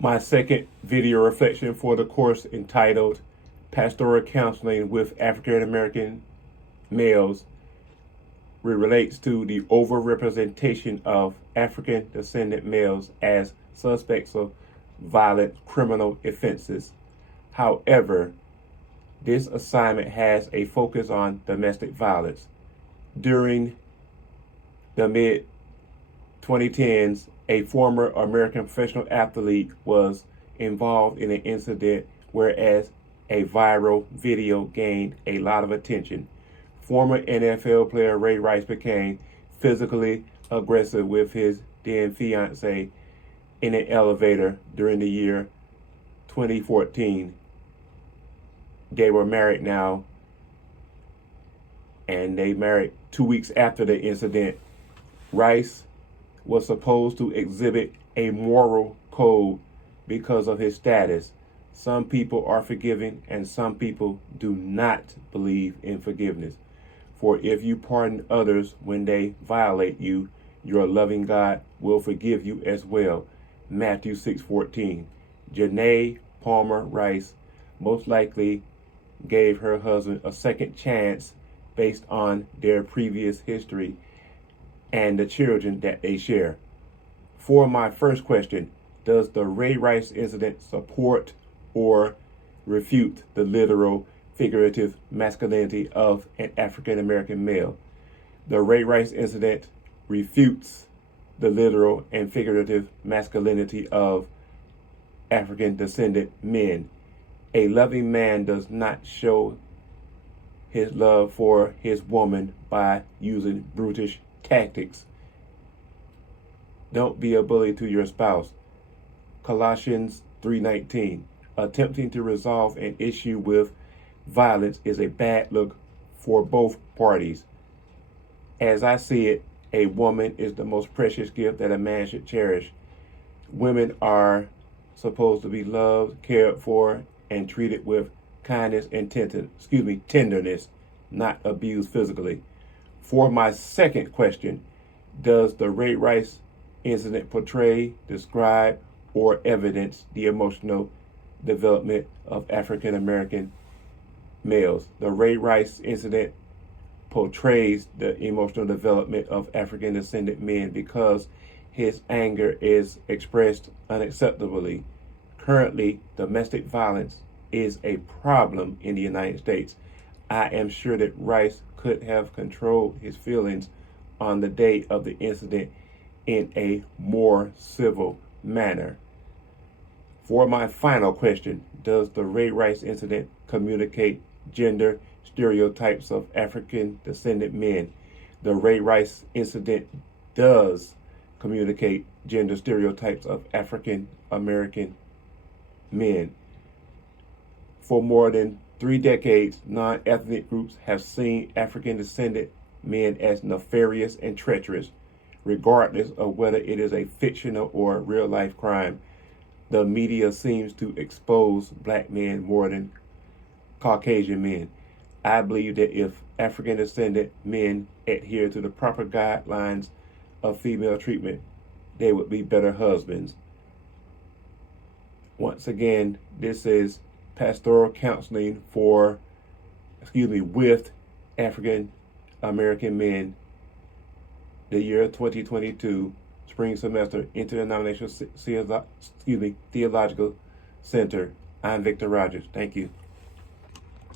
My second video reflection for the course entitled Pastoral Counseling with African American Males relates to the overrepresentation of African descendant males as suspects of violent criminal offenses. However, this assignment has a focus on domestic violence. During the mid 2010s, a former American professional athlete was involved in an incident whereas a viral video gained a lot of attention. Former NFL player Ray Rice became physically aggressive with his then fiancee in an elevator during the year 2014. They were married now, and they married 2 weeks after the incident. Rice was supposed to exhibit a moral code because of his status. Some people are forgiving and some people do not believe in forgiveness. For if you pardon others when they violate you, your loving God will forgive you as well. Matthew 6:14. Janae Palmer Rice most likely gave her husband a second chance based on their previous history and the children that they share. For my first question, does the Ray Rice incident support or refute the literal figurative masculinity of an African American male? The Ray Rice incident refutes the literal and figurative masculinity of African descendant men. A loving man does not show his love for his woman by using brutish tactics. Don't be a bully to your spouse. Colossians 3:19. Attempting to resolve an issue with violence is a bad look for both parties. As I see it, a woman is the most precious gift that a man should cherish. Women are supposed to be loved, cared for, and treated with kindness and tenderness, not abused physically. For my second question, does the Ray Rice incident portray, describe, or evidence the emotional development of African American males? The Ray Rice incident portrays the emotional development of African descendant men because his anger is expressed unacceptably. Currently, domestic violence is a problem in the United States. I am sure that Rice could have controlled his feelings on the day of the incident in a more civil manner. For my final question, does the Ray Rice incident communicate gender stereotypes of African descendant men? The Ray Rice incident does communicate gender stereotypes of African American men. For more than 3 decades, non-ethnic groups have seen African descendant men as nefarious and treacherous, regardless of whether it is a fictional or real-life crime. The media seems to expose black men more than Caucasian men. I believe that if African descendant men adhere to the proper guidelines of female treatment, they would be better husbands. Once again, this is pastoral counseling with African American men, the year 2022, spring semester, interdenominational theological center. I'm Victor Rogers. Thank you.